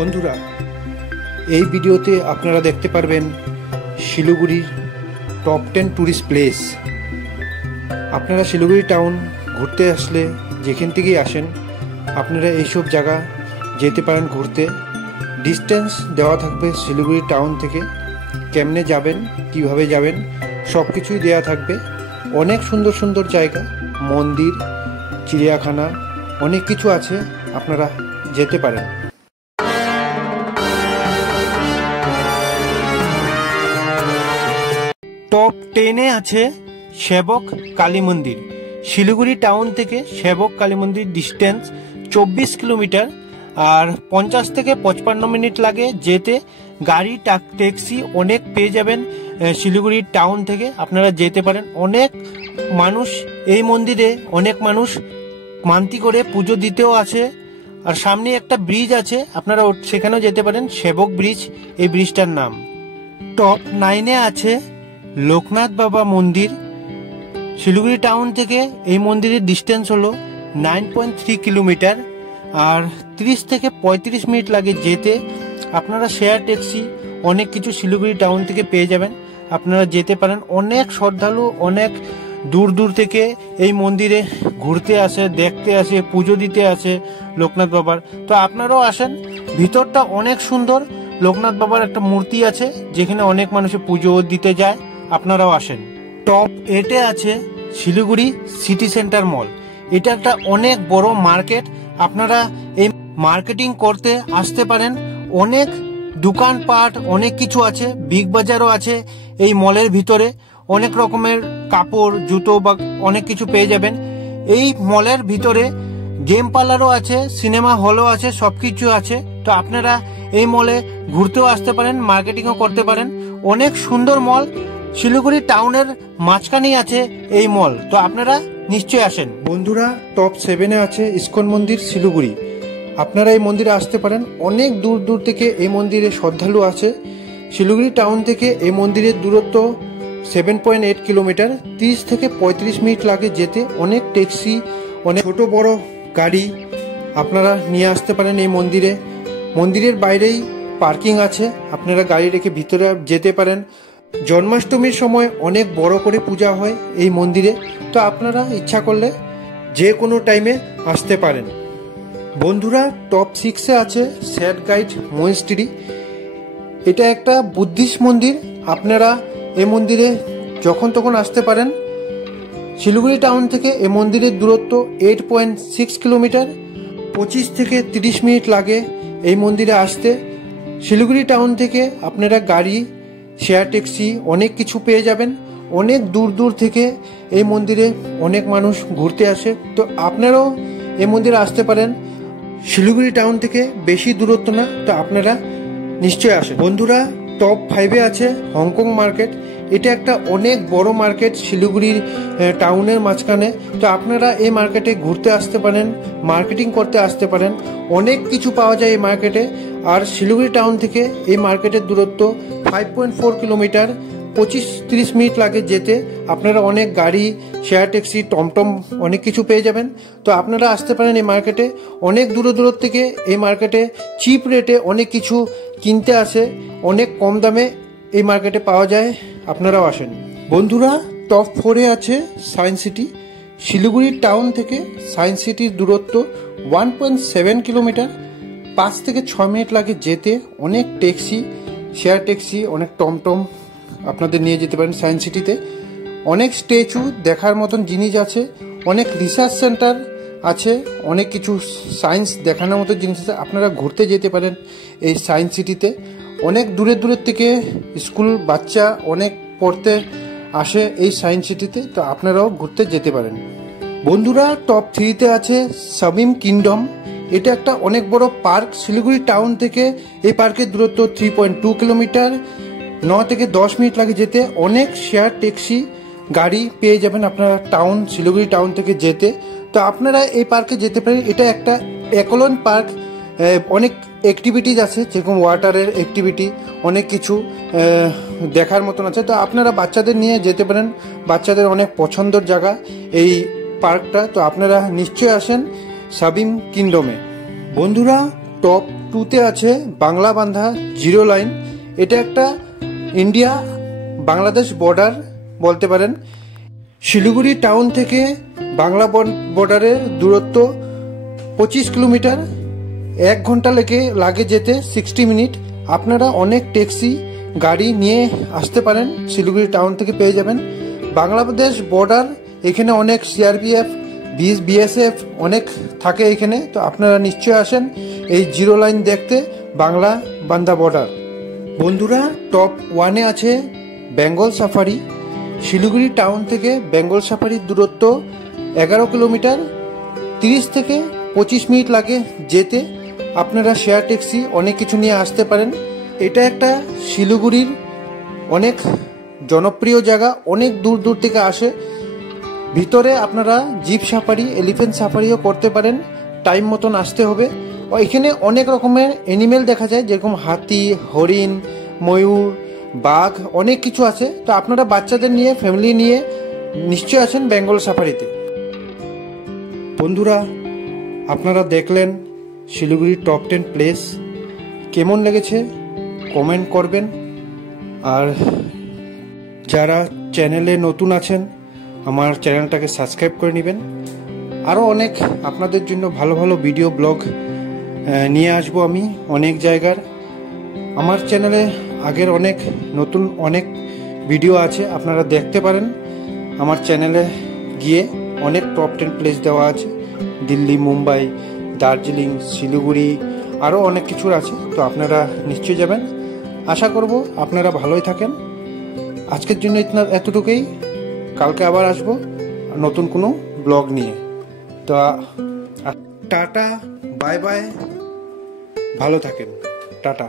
বন্ধুরা, এই ভিডিওতে আপনারা দেখতে পারবেন শিলিগুড়ির টপ 10 ট্যুরিস্ট প্লেস। আপনারা শিলিগুড়ি টাউন ঘুরতে আসলে যেখান থেকেই আসেন আপনারা এইসব জায়গা যেতে পারেন ঘুরতে। ডিস্টেন্স দেওয়া থাকবে শিলিগুড়ি টাউন থেকে, কেমনে যাবেন, কিভাবে যাবেন সব কিছুই দেওয়া থাকবে। অনেক সুন্দর সুন্দর জায়গা, মন্দির, চিড়িয়াখানা, অনেক কিছু আছে, আপনারা যেতে পারেন। টপ 10-এ আছে সেবক কালী মন্দির। শিলিগুড়ি টাউন থেকে সেবক কালী মন্দির ডিস্টেন্স 24 কিলোমিটার, আর 50 থেকে 55 মিনিট লাগে যেতে। গাড়ি ট্যাক্সি অনেক পেয়ে যাবেন শিলিগুড়ি টাউন থেকে, আপনারা যেতে পারেন। অনেক মানুষ এই মন্দিরে, অনেক মানুষ মানতি করে পুজো দিতেও আছে। আর সামনে একটা ব্রিজ আছে, আপনারা সেখানেও যেতে পারেন, সেবক ব্রিজ এই ব্রিজটার নাম। টপ 9-এ আছে লোকনাথ বাবা মন্দির। শিলিগুড়ি টাউন থেকে এই মন্দিরের ডিস্টেন্স হলো 9.3 কিলোমিটার, আর 30 থেকে 35 মিনিট লাগে যেতে। আপনারা শেয়ার ট্যাক্সি অনেক কিছু শিলিগুড়ি টাউন থেকে পেয়ে যাবেন, আপনারা যেতে পারেন। অনেক শ্রদ্ধালু অনেক দূর দূর থেকে এই মন্দিরে ঘুরতে আসে, দেখতে আসে, পুজো দিতে আসে লোকনাথ বাবার। তো আপনারাও আসেন, ভিতরটা অনেক সুন্দর। লোকনাথ বাবার একটা মূর্তি আছে যেখানে অনেক মানুষে পুজো দিতে যায়, আপনারাও আসেন। টপ 8-এ আছে শিলিগুড়ি সিটি সেন্টার মল। এটা একটা অনেক বড় মার্কেট, আপনারা এই মার্কেটিং করতে আসতে পারেন। অনেক দোকানপাট, অনেক কিছু আছে, বিগ বাজারও আছে এই মলের ভিতরে। অনেক রকমের কাপড়, জুতো বা অনেক কিছু পেয়ে যাবেন এই মলের ভিতরে। গেম পার্লারও আছে, সিনেমা হলও আছে, সবকিছু আছে। তো আপনারা এই মলে ঘুরতেও আসতে পারেন, মার্কেটিংও করতে পারেন। অনেক সুন্দর মল, শিলিগুড়ি টাউনের মাঝখানেই আছে এই মল। তো আপনারা নিশ্চয়ই আসেন। বন্ধুরা, টপ 7-এ আছে ইস্কন মন্দির শিলিগুড়ি। আপনারা এই মন্দিরে আসতে পারেন। অনেক দূর দূর থেকে এই মন্দিরে শ্রদ্ধালু আছে। শিলিগুড়ি টাউন থেকে এই মন্দিরের দূরত্ব 7.8 কিলোমিটার, 30 থেকে 35 মিনিট লাগে যেতে। অনেক ট্যাক্সি, অনেক ছোট বড় গাড়ি আপনারা নিয়ে আসতে পারেন এই মন্দিরে। মন্দিরের বাইরেই পার্কিং আছে, আপনারা গাড়ি রেখে ভিতরে যেতে পারেন। জন্মাষ্টমীর সময় অনেক বড় করে পূজা হয় এই মন্দিরে, তো আপনারা ইচ্ছা করলে যে কোনো টাইমে আসতে পারেন। বন্ধুরা, টপ 6-এ আছে স্যাড গাইড মনেস্ট্রি। এটা একটা বুদ্ধিস্ট মন্দির, আপনারা এই মন্দিরে যখন তখন আসতে পারেন। শিলিগুড়ি টাউন থেকে এই মন্দিরের দূরত্ব 8.6 কিলোমিটার, 25 থেকে 30 মিনিট লাগে এই মন্দিরে আসতে। শিলিগুড়ি টাউন থেকে আপনারা গাড়ি, শেয়ার ট্যাক্সি অনেক কিছু পেয়ে যাবেন। অনেক দূর দূর থেকে এই মন্দিরে অনেক মানুষ ঘুরতে আসে, তো আপনারাও এই মন্দিরে আসতে পারেন। শিলিগুড়ি টাউন থেকে বেশি দূরত্ব না, তো আপনারা নিশ্চয়ই আসেন। বন্ধুরা, টপ 5-এ আছে হংকং মার্কেট। এটা একটা অনেক বড় মার্কেট শিলিগুড়ির টাউনের মাঝখানে। তো আপনারা এই মার্কেটে ঘুরতে আসতে পারেন, মার্কেটিং করতে আসতে পারেন। অনেক কিছু পাওয়া যায় এই মার্কেটে। আর শিলিগুড়ি টাউন থেকে এই মার্কেটের দূরত্ব 5.4 কিলোমিটার, 25-30 মিনিট লাগে যেতে। আপনারা অনেক গাড়ি, শেয়ার ট্যাক্সি, টমটম অনেক কিছু পেয়ে যাবেন। তো আপনারা আসতে পারেন এই মার্কেটে। অনেক দূর দূর থেকে এই মার্কেটে চিপ রেটে অনেক কিছু কিনতে আসে, অনেক কম দামে এই মার্কেটে পাওয়া যায়, আপনারাও আসেন। বন্ধুরা, টপ 4-এ আছে সায়েন্স সিটি। শিলিগুড়ি টাউন থেকে সায়েন্স সিটির দূরত্ব 1.7 কিলোমিটার, 5 থেকে 6 মিনিট লাগে যেতে। অনেক ট্যাক্সি, শেয়ার ট্যাক্সি, অনেক টমটম আপনাদের নিয়ে যেতে পারেন সায়েন্স সিটিতে। অনেক স্ট্যাচু, দেখার মতন জিনিস আছে, অনেক রিসার্চ সেন্টার আছে, অনেক কিছু সায়েন্স দেখানোর মতো জিনিস আছে। আপনারা ঘুরতে যেতে পারেন এই সায়েন্স সিটিতে। অনেক দূরের দূরের থেকে স্কুল বাচ্চা অনেক পড়তে আসে এই সায়েন্স সিটিতে, তো আপনারাও ঘুরতে যেতে পারেন। বন্ধুরা, টপ 3-তে আছে শামিম কিংডম। এটা একটা অনেক বড় পার্ক। শিলিগুড়ি টাউন থেকে এই পার্কের দূরত্ব 3.2 কিলোমিটার, 9 থেকে 10 মিনিট লাগে যেতে। অনেক শেয়ার ট্যাক্সি গাড়ি পেয়ে যাবেন আপনারা শিলিগুড়ি টাউন থেকে যেতে। তো আপনারা এই পার্কে যেতে পারেন। এটা একটা অ্যাকোলন পার্ক, অনেক অ্যাক্টিভিটিস আছে, যেরকম ওয়াটারের অ্যাক্টিভিটি, অনেক কিছু দেখার মতন আছে। তো আপনারা বাচ্চাদের নিয়ে যেতে পারেন, বাচ্চাদের অনেক পছন্দের জায়গা এই পার্কটা। তো আপনারা নিশ্চয়ই আসেন শামিম কিংডমে। বন্ধুরা, টপ 2-তে আছে বাংলাবান্ধা জিরো লাইন। এটা একটা ইন্ডিয়া বাংলাদেশ বর্ডার বলতে পারেন। শিলিগুড়ি টাউন থেকে বাংলা বর্ডারের দূরত্ব 25 কিলোমিটার। 1 ঘন্টা লাগে যেতে, 60 মিনিট। আপনারা অনেক ট্যাক্সি গাড়ি নিয়ে আসতে পারেন, শিলিগুড়ি টাউন থেকে পেয়ে যাবেন। বাংলাদেশ বর্ডার, এখানে অনেক সিআরপিএফ, বিএসএফ অনেক থাকে এখানে। তো আপনারা নিশ্চয়ই আসেন এই জিরো লাইন দেখতে, বাংলা বান্ধা বর্ডার। বন্ধুরা, টপ 1-এ আছে বেঙ্গল সাফারি। শিলিগুড়ি টাউন থেকে বেঙ্গল সাফারির দূরত্ব 11 কিলোমিটার। 30 থেকে 25 মিনিট লাগে যেতে। আপনারা শেয়ার ট্যাক্সি অনেক কিছু নিয়ে আসতে পারেন। এটা একটা শিলিগুড়ির অনেক জনপ্রিয় জায়গা, অনেক দূর দূর থেকে আসে। ভিতরে আপনারা জিপ সাফারি, এলিফ্যান্ট সাফারিও করতে পারেন। টাইম মতন আসতে হবে। এখানে অনেক রকমের অ্যানিমেল দেখা যায়, যেরকম হাতি, হরিণ, ময়ূর, বাঘ, অনেক কিছু আছে। তো আপনারা বাচ্চাদের নিয়ে, ফ্যামিলি নিয়ে নিশ্চয়ই আসেন বেঙ্গল সাফারিতে। বন্ধুরা, আপনারা দেখলেন শিলিগুড়ির টপ 10 প্লেস। কেমন লেগেছে কমেন্ট করবেন। আর যারা চ্যানেলে নতুন আছেন, আমার চ্যানেলটাকে সাবস্ক্রাইব করে নেবেন। আরও অনেক আপনাদের জন্য ভালো ভালো ভিডিও ব্লগ নিয়ে আসবো আমি অনেক জায়গার। আমার চ্যানেলে আগের নতুন অনেক ভিডিও আছে, আপনারা দেখতে পারেন। আমার চ্যানেলে গিয়ে অনেক টপ 10 প্লেস দেওয়া আছে। দিল্লি, মুম্বাই, দার্জিলিং, শিলিগুড়ি, আরও অনেক কিছুর আছে। তো আপনারা নিশ্চয়ই যাবেন। আশা করব আপনারা ভালোই থাকেন। আজকের জন্য এতটুকুই। কালকে আবার আসবো নতুন কোনো ব্লগ নিয়ে। তো টাটা, বাই বাই, ভালো থাকেন, টাটা।